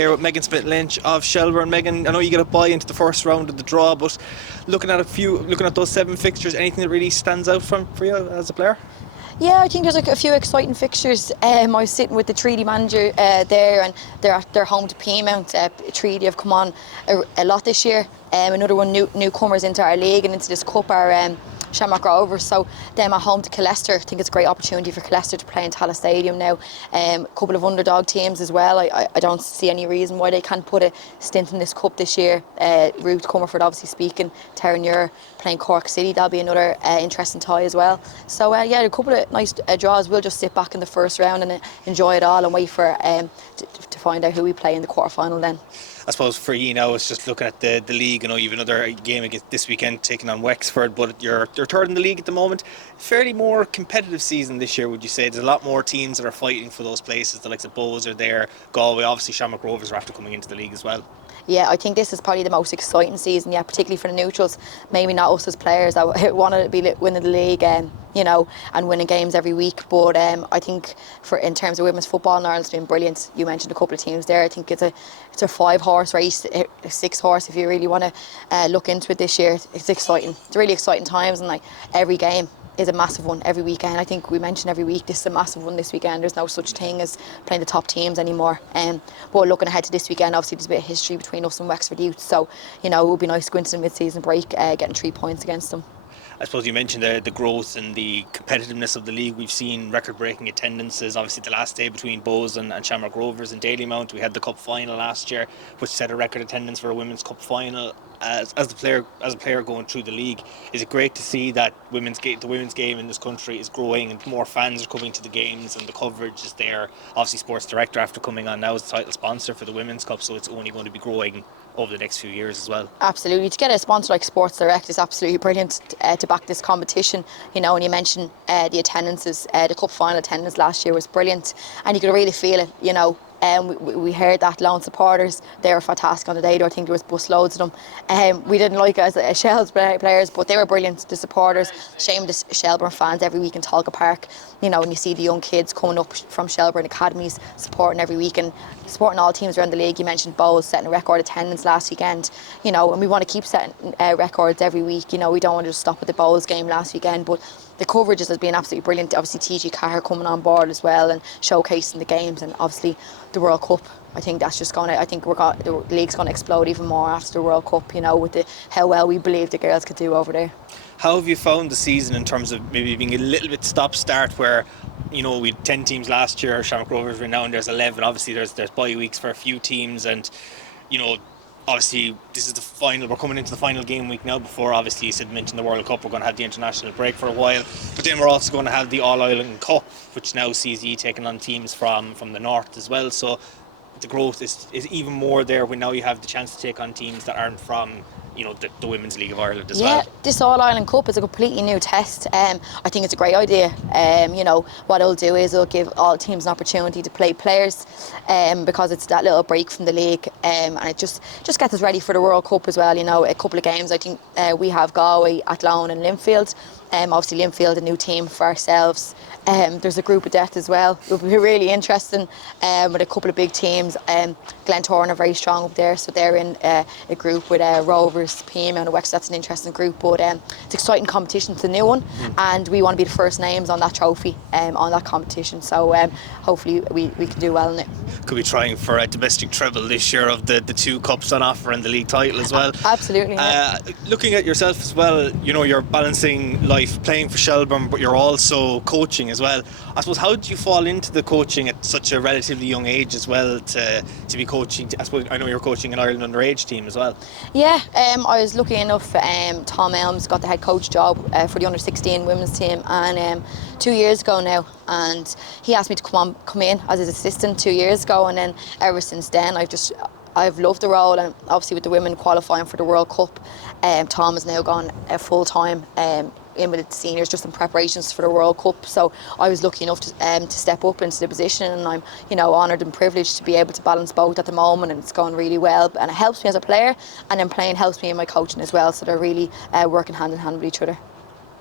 here with Megan Smyth Lynch of Shelbourne. Megan, I know you get a bye into the first round of the draw, but looking at those 7 fixtures, anything that really stands out for you as a player? Yeah, I think there's a few exciting fixtures. I was sitting with the Treaty manager there, and they're home to Peamount. Treaty have come on a lot this year. Another one, newcomers into our league and into this cup are Shamrock Rovers. So them at home to Colester. I think it's a great opportunity for Colester to play in Tallaght Stadium now. A couple of underdog teams as well. I don't see any reason why they can't put a stint in this cup this year. Ruth Comerford obviously speaking, Terranure playing Cork City. That'll be another interesting tie as well. So yeah, a couple of nice draws. We'll just sit back in the first round and enjoy it all and wait for to find out who we play in the quarter final then. I suppose for you now, it's just looking at the league. I know you've another game against this weekend taking on Wexford, but you're third in the league at the moment. Fairly more competitive season this year, would you say? There's a lot more teams that are fighting for those places. The likes of Bows are there, Galway, obviously Shamrock Rovers are after coming into the league as well. Yeah, I think this is probably the most exciting season, particularly for the neutrals. Maybe not us as players that want to be winning the league, and winning games every week. But I think in terms of women's football in Ireland, it's been brilliant. You mentioned a couple of teams there. I think it's a 5-horse race, a 6-horse if you really want to look into it this year. It's exciting. It's really exciting times, and every game is a massive one every weekend. I think we mentioned every week this is a massive one this weekend. There's no such thing as playing the top teams anymore. But looking ahead to this weekend, obviously there's a bit of history between us and Wexford Youth, so it would be nice to go into the mid-season break getting 3 points against them. I suppose you mentioned the growth and the competitiveness of the league. We've seen record-breaking attendances. Obviously, the last day between Bows and Shamrock Rovers in Dalymount, we had the cup final last year, which set a record attendance for a women's cup final. As a player going through the league, is it great to see that the women's game in this country is growing and more fans are coming to the games and the coverage is there? Obviously, Sports Director after coming on now as the title sponsor for the Women's Cup, so it's only going to be growing over the next few years as well. Absolutely. To get a sponsor like Sports Direct is absolutely brilliant to back this competition. And you mentioned the attendances, the cup final attendance last year was brilliant, and you could really feel it. We heard that lone supporters, they were fantastic on the day. I think there was busloads of them. We didn't like it as Shels players, but they were brilliant. The supporters, shameless Shelbourne fans every week in Talca Park. When you see the young kids coming up from Shelbourne academies supporting every week and supporting all teams around the league. You mentioned Bowes setting a record attendance last weekend. And we want to keep setting records every week. We don't want to just stop at the Bowes game last weekend, but the coverage has been absolutely brilliant. Obviously TG Carr coming on board as well and showcasing the games, and obviously the World Cup. I think that's just the league's going to explode even more after the World Cup, with how well we believe the girls could do over there. How have you found the season in terms of maybe being a little bit stop-start where, we had 10 teams last year, Shamrock Rovers were now, and there's 11. Obviously there's bye weeks for a few teams, and obviously this is the final. We're coming into the final game week now. Before, obviously, you mentioned the World Cup, we're going to have the international break for a while, but then we're also going to have the All-Ireland Cup, which now sees you taking on teams from the north as well. So the growth is even more there when now you have the chance to take on teams that aren't from the Women's League of Ireland as well. Yeah, this All-Ireland Cup is a completely new test. I think it's a great idea. What it'll do is it'll give all teams an opportunity to play players, because it's that little break from the league, and it just gets us ready for the World Cup as well. A couple of games. I think we have Galway, Athlone and Linfield. Obviously Linfield, a new team for ourselves. There's a group of death as well. It will be really interesting with a couple of big teams. Glentoran are very strong up there, so they're in a group with Rovers, PM and Wexford. That's an interesting group, but it's exciting competition. It's a new one, and we want to be the first names on that trophy, on that competition. So hopefully we can do well in it. Could be trying for a domestic treble this year of the 2 cups on offer and the league title as well. Absolutely. Looking at yourself as well, you're balancing life, playing for Shelbourne, but you're also coaching as well. I suppose, how did you fall into the coaching at such a relatively young age as well to be coaching? I suppose I know you're coaching an Ireland underage team as well. Yeah, I was lucky enough. Tom Elms got the head coach job for the under-16 women's team, and 2 years ago now, and he asked me to come in as his assistant 2 years ago, and then ever since then I've loved the role. And obviously with the women qualifying for the World Cup, Tom has now gone full time in with the seniors just in preparations for the World Cup. So I was lucky enough to step up into the position, and I'm honoured and privileged to be able to balance both at the moment, and it's going really well, and it helps me as a player, and then playing helps me in my coaching as well, so they're really working hand in hand with each other.